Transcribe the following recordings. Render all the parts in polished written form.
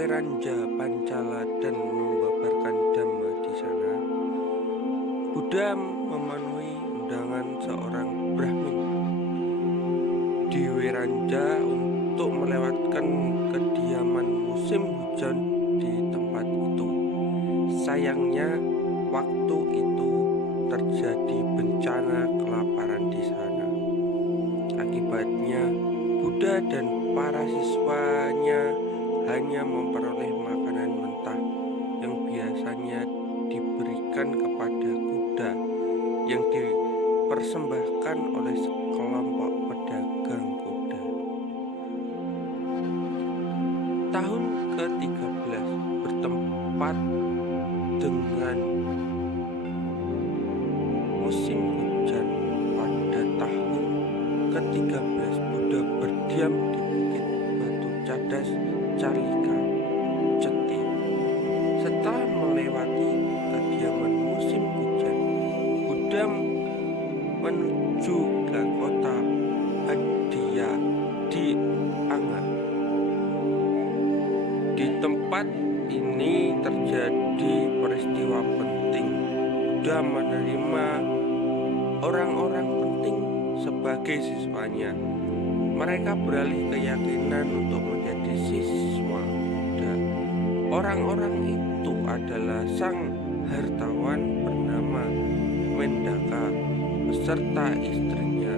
Weranja Pancala dan membabarkan Dhamma di sana, Buddha memenuhi undangan seorang Brahmin di Weranja untuk melewatkan kediaman musim hujan di tempat itu. Sayangnya, waktu itu terjadi bencana kelaparan di sana. Akibatnya, Buddha dan para siswanya hanya memperoleh makanan mentah yang biasanya diberikan kepada kuda yang dipersembahkan oleh sekelompok pedagang kuda. Tahun ke-13 bertempat dengan musim hujan. Pada tahun ke-13 Buddha berdiam di Bukit Batu Cadas Calika Ceti. Setelah melewati kediaman musim hujan, Buddha menuju ke kota Adia di Anga. Di tempat ini terjadi peristiwa penting. Buddha menerima orang-orang penting sebagai siswanya. Mereka beralih keyakinan untuk menjadi siswa Buddha. Orang-orang itu adalah sang hartawan bernama Mendaka beserta istrinya,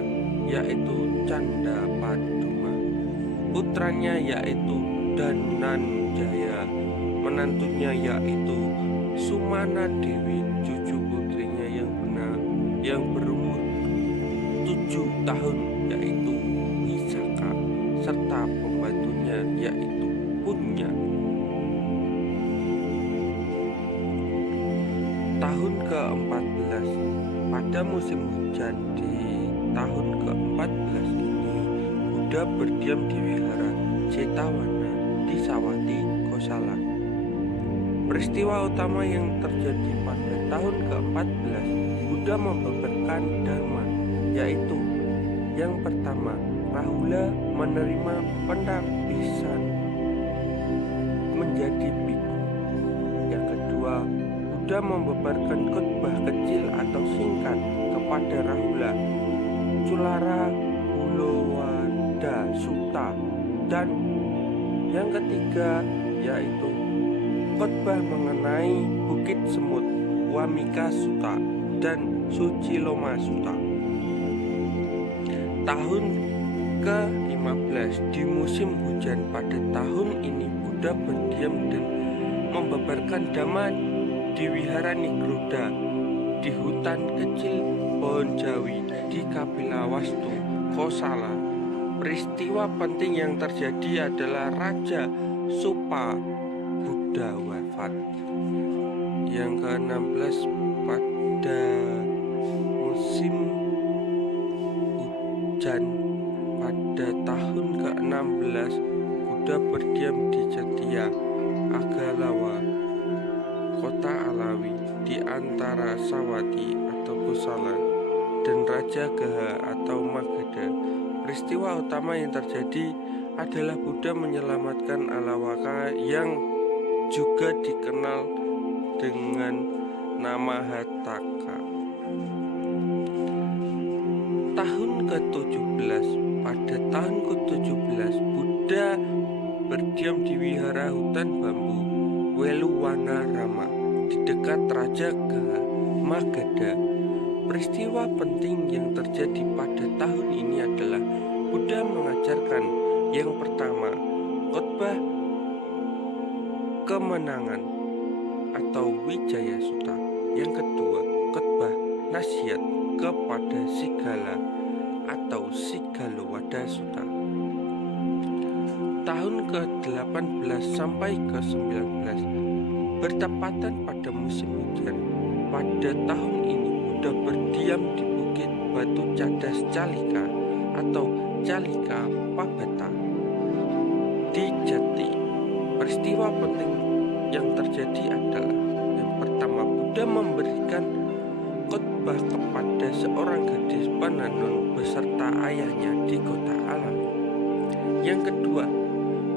yaitu Canda Paduma, putranya yaitu Dananjaya, menantunya yaitu Sumana Dewi, cucu putrinya yang berumur 7 tahun yaitu Wisaka, serta pembantunya yaitu Punya. Tahun ke-14, pada musim hujan di tahun ke-14 ini, Buddha berdiam di wihara Cetawana di Sawati, Kosala. Peristiwa utama yang terjadi pada tahun ke-14, Buddha membabarkan Dhamma, yaitu yang pertama, Rahula menerima penapisan menjadi biku. Yang kedua, Buddha membabarkan khotbah kecil atau singkat kepada Rahula, Culara Bulowada Sutta, dan yang ketiga yaitu khotbah mengenai Bukit Semut, Wamika Sutta, dan Suciloma Sutta. Tahun ke-15 di musim hujan pada tahun ini, Buddha berdiam dan membabarkan Dhamma di Wihara Nigroda di hutan kecil pohon jawi di Kapilawastu, Kosala. Peristiwa penting yang terjadi adalah Raja Supa Buddha wafat. Yang ke-16 pada musim hujan pada tahun ke-16 Buddha berdiam di Cetia Agalawa, kota Alawi di antara Sawati atau Kosala dan Raja Gaha atau Magadha. Peristiwa utama yang terjadi adalah Buddha menyelamatkan Alawaka yang juga dikenal dengan nama Hataka. Tahun ke-17, pada tahun ke-17 Buddha berdiam di wihara hutan bambu Weluwana Rama di dekat Raja Gaha, Magadha. Peristiwa penting yang terjadi pada tahun ini adalah Buddha mengajarkan yang pertama, khotbah kemenangan atau Wijaya Sutta. Yang kedua, khotbah nasihat kepada Sigala atau Sigalowada Sutta. Tahun ke-18 sampai ke-19 bertepatan pada musim hujan. Pada tahun ini Buddha berdiam di Bukit Batu Cadas Calika atau Calika Pabata di Jati. Peristiwa penting yang terjadi adalah yang pertama, Buddha memberikan khotbah kepada seorang gadis penenun beserta ayahnya di kota Alawi. Yang kedua,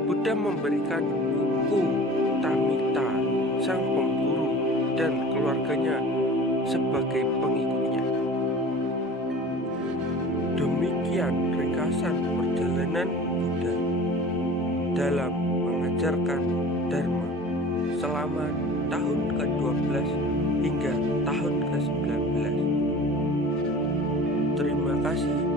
Buddha memberikan buku Ku Tamita, sang pemburu, dan keluarganya sebagai pengikutnya. Demikian ringkasan perjalanan Buddha dalam mengajarkan Dharma selama tahun ke-12 hingga tahun ke-19. Terima kasih.